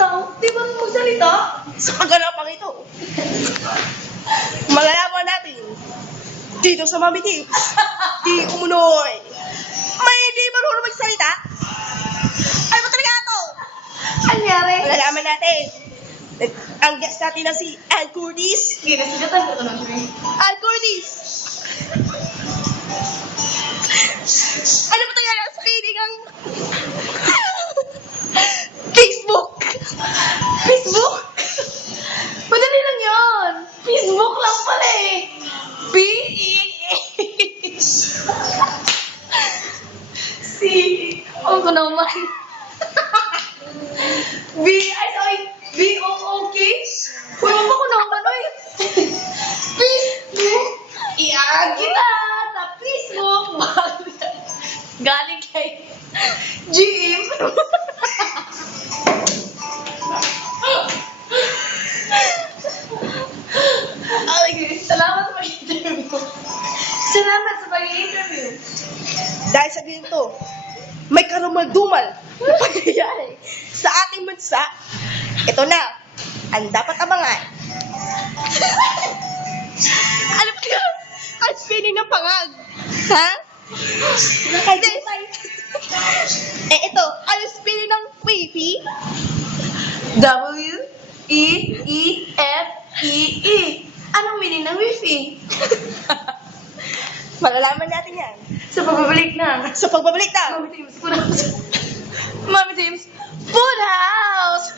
tao? Di ba magsalita? Sa kaganapang ito, malalaman natin dito sa Mami Tips, di umunoy. May hindi marunong magsalita? Ano ba talaga ito? Anyari? Malalaman natin. Ang guest natin na si Ann Curtis. Sige, nasigatan ko ito ng drink. Ann Curtis! Ano ba talaga ang spelling ang Facebook? Facebook? Madali lang yun. Facebook lang pala eh. C. Ang ko naman. B-O-O-K? Uy, mama ko naman, oy. Facebook? Iagi na sa Facebook. Galing kay Jim. Salamat sa pag-interview. Salamat sa pag-interview. Dahil sa ganito, may karumal-dumal na pangyayari sa ating bansa. Ito na, ang dapat abangan. Ano ba yun? Ang spelling ng pangag. Ha? Hindi. Ito, ano spelling ng Fifi? W-E-E-F-E-E. Anong meaning ng wifi? Malalaman natin yan. Sa pagbabalik na. Sa pagbabalik na. Mami Teams, Food House. Mami Teams, Food House!